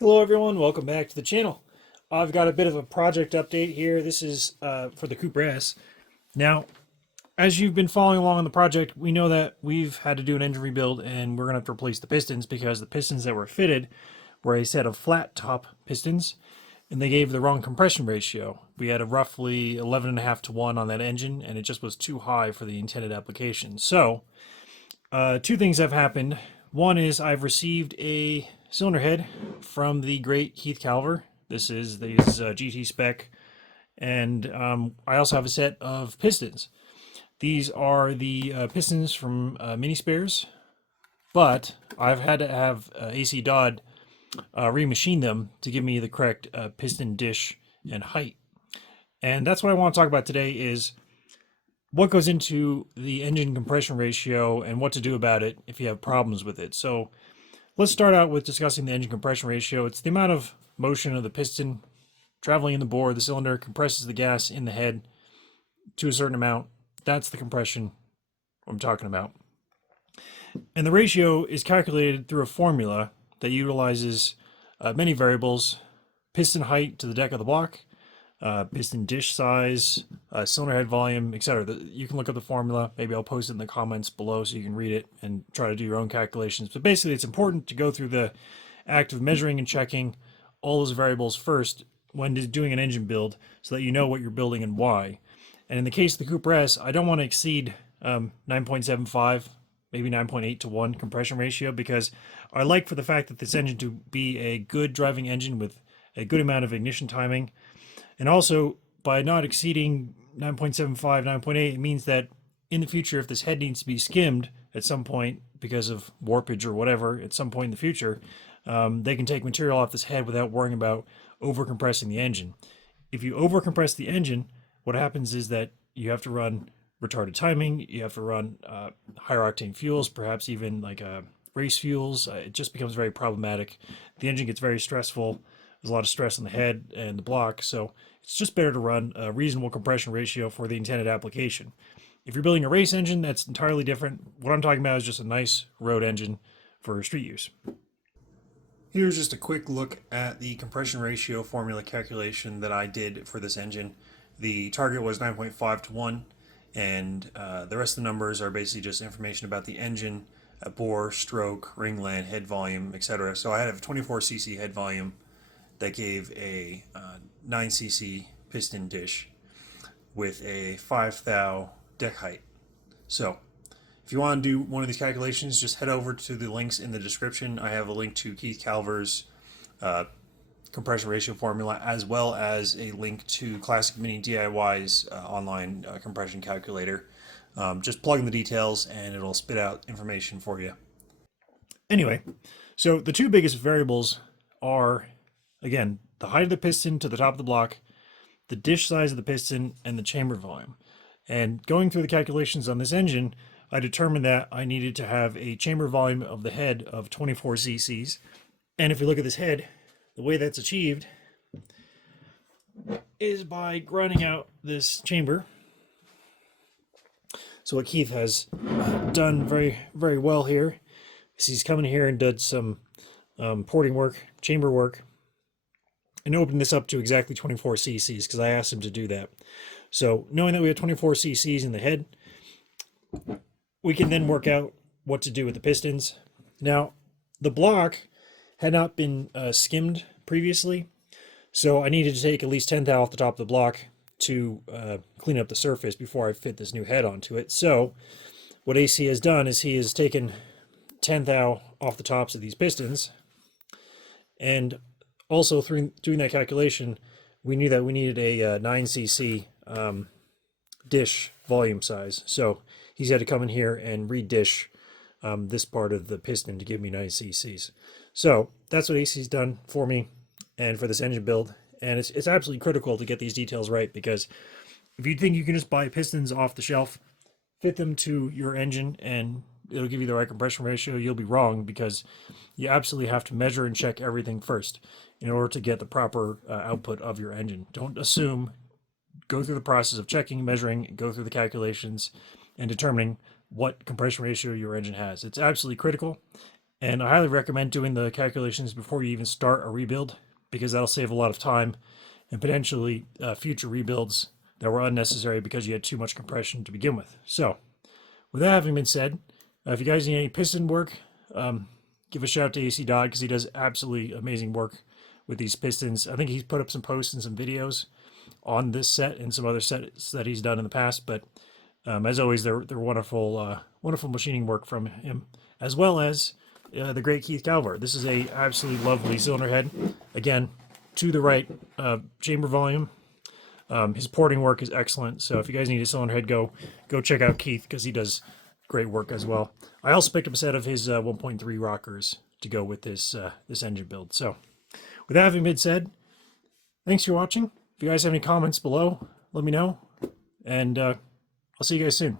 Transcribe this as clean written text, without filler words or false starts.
Hello everyone, welcome back to the channel. I've got a bit of a project update here. This is for the Cooper S. Now, as you've been following along on the project, we know that we've had to do an engine rebuild and we're going to have to replace the pistons because the pistons that were fitted were a set of flat top pistons and they gave the wrong compression ratio. We had a roughly 11.5 to 1 on that engine and it just was too high for the intended application. So, two things have happened. One is I've received a cylinder head from the great Keith Calver. This is these GT spec, and I also have a set of pistons. These are the pistons from Mini Spares, but I've had to have AC Dodd remachine them to give me the correct piston dish and height. And that's what I want to talk about today is what goes into the engine compression ratio and what to do about it if you have problems with it. So let's start out with discussing the engine compression ratio. It's the amount of motion of the piston traveling in the bore. The cylinder compresses the gas in the head to a certain amount. That's the compression I'm talking about. And the ratio is calculated through a formula that utilizes many variables: piston height to the deck of the block, piston dish size, cylinder head volume, etc. You can look up the formula. Maybe I'll post it in the comments below so you can read it and try to do your own calculations. But basically, it's important to go through the act of measuring and checking all those variables first when doing an engine build so that you know what you're building and why. And in the case of the Cooper S, I don't want to exceed 9.75, maybe 9.8 to 1 compression ratio because I like for the fact that this engine to be a good driving engine with a good amount of ignition timing. And also, by not exceeding 9.75, 9.8, it means that in the future, if this head needs to be skimmed at some point because of warpage or whatever, at some point in the future, they can take material off this head without worrying about overcompressing the engine. If you overcompress the engine, what happens is that you have to run retarded timing, you have to run higher octane fuels, perhaps even like race fuels. It just becomes very problematic. The engine gets very stressful. There's a lot of stress on the head and the block, so it's just better to run a reasonable compression ratio for the intended application. If you're building a race engine, that's entirely different. What I'm talking about is just a nice road engine for street use. Here's just a quick look at the compression ratio formula calculation that I did for this engine. The target was 9.5 to 1, and the rest of the numbers are basically just information about the engine, bore, stroke, ringland, head volume, etc. So I had a 24 cc head volume that gave a 9 cc piston dish with a 5 thou deck height. So if you want to do one of these calculations, just head over to the links in the description. I have a link to Keith Calver's compression ratio formula, as well as a link to Classic Mini DIY's online compression calculator. Just plug in the details and it'll spit out information for you. Anyway, so the two biggest variables are, again, the height of the piston to the top of the block, the dish size of the piston, and the chamber volume. And going through the calculations on this engine, I determined that I needed to have a chamber volume of the head of 24 cc's. And if you look at this head, the way that's achieved is by grinding out this chamber. So what Keith has done very, very well here is he's come in here and did some porting work, chamber work, and opened this up to exactly 24 cc's because I asked him to do that. So knowing that we have 24 cc's in the head, we can then work out what to do with the pistons. Now, the block had not been skimmed previously, so I needed to take at least 10 thou off the top of the block to clean up the surface before I fit this new head onto it. So what AC has done is he has taken 10 thou off the tops of these pistons, and also through doing that calculation, we knew that we needed a 9 cc dish volume size. So he's had to come in here and re-dish this part of the piston to give me 9 cc's. So that's what AC's done for me and for this engine build. And it's absolutely critical to get these details right, because if you think you can just buy pistons off the shelf, fit them to your engine, and it'll give you the right compression ratio, you'll be wrong, because you absolutely have to measure and check everything first in order to get the proper output of your engine. Don't assume. Go through the process of checking, measuring, go through the calculations, and determining what compression ratio your engine has. It's absolutely critical. And I highly recommend doing the calculations before you even start a rebuild, because that'll save a lot of time and potentially future rebuilds that were unnecessary because you had too much compression to begin with. So, with that having been said, if you guys need any piston work, give a shout out to AC Dodd, because he does absolutely amazing work with these pistons. I think he's put up some posts and some videos on this set and some other sets that he's done in the past. But as always, they're wonderful, wonderful machining work from him, as well as the great Keith Calver. This is a absolutely lovely cylinder head. Again, to the right chamber volume. His porting work is excellent. So if you guys need a cylinder head, go check out Keith, because he does great work as well. I also picked up a set of his 1.3 rockers to go with this this engine build. So with that having been said, thanks for watching. If you guys have any comments below, let me know, and I'll see you guys soon.